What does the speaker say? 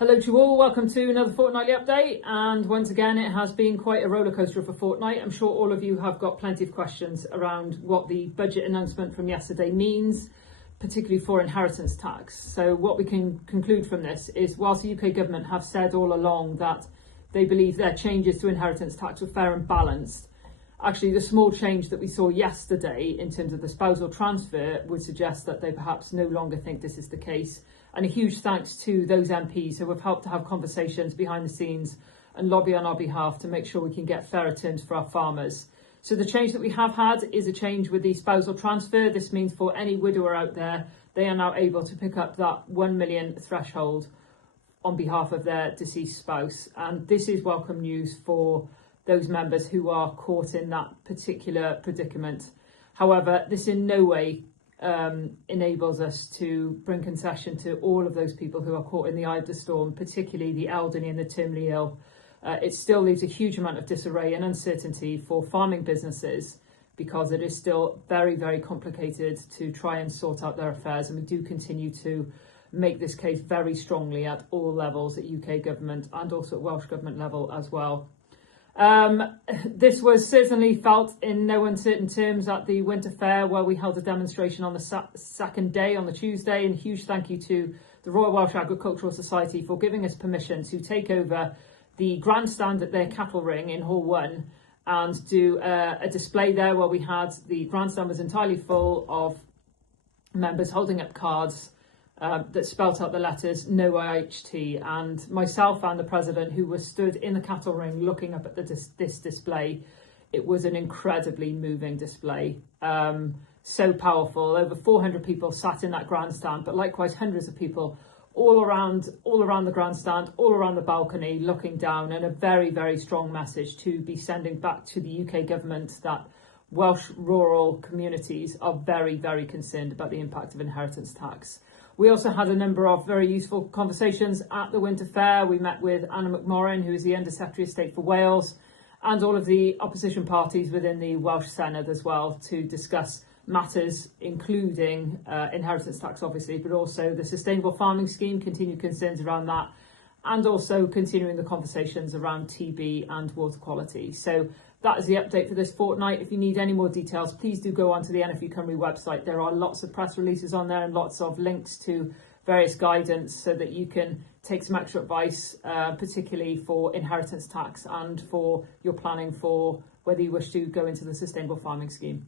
Hello to you all, welcome to another fortnightly update, and once again it has been quite a rollercoaster of a fortnight. I'm sure all of you have got plenty of questions around what the budget announcement from yesterday means, particularly for inheritance tax. So what we can conclude from this is, whilst the UK government have said all along that they believe their changes to inheritance tax were fair and balanced, actually the small change that we saw yesterday in terms of the spousal transfer would suggest that they perhaps no longer think this is the case. And a huge thanks to those MPs who have helped to have conversations behind the scenes and lobby on our behalf to make sure we can get fairer terms for our farmers. So the change that we have had is a change with the spousal transfer. This means for any widower out there, they are now able to pick up that 1 million threshold on behalf of their deceased spouse. And this is welcome news for those members who are caught in that particular predicament. However, this in no way enables us to bring concession to all of those people who are caught in the eye of the storm, particularly the elderly and the terminally ill. It still leaves a huge amount of disarray and uncertainty for farming businesses, because it is still very, very complicated to try and sort out their affairs. And we do continue to make this case very strongly at all levels, at UK government and also at Welsh government level as well. This was certainly felt in no uncertain terms at the Winter Fair, where we held a demonstration on the second day, on the Tuesday, and a huge thank you to the Royal Welsh Agricultural Society for giving us permission to take over the grandstand at their cattle ring in Hall 1 and do a display there where we had the grandstand was entirely full of members holding up cards that spelt out the letters "No IHT," and myself and the president, who was stood in the cattle ring looking up at this display. It was an incredibly moving display, so powerful. Over 400 people sat in that grandstand, but likewise hundreds of people all around the grandstand, all around the balcony, looking down, and a very, very strong message to be sending back to the UK government that Welsh rural communities are very, very concerned about the impact of inheritance tax. We also had a number of very useful conversations at the Winter Fair. We met with Anna McMorrin, who is the Under Secretary of State for Wales, and all of the opposition parties within the Welsh Senedd as well, to discuss matters including inheritance tax, obviously, but also the sustainable farming scheme, continued concerns around that, and also continuing the conversations around TB and water quality. So that is the update for this fortnight. If you need any more details, please do go onto the NFU Cymru website. There are lots of press releases on there and lots of links to various guidance so that you can take some extra advice, particularly for inheritance tax and for your planning for whether you wish to go into the sustainable farming scheme.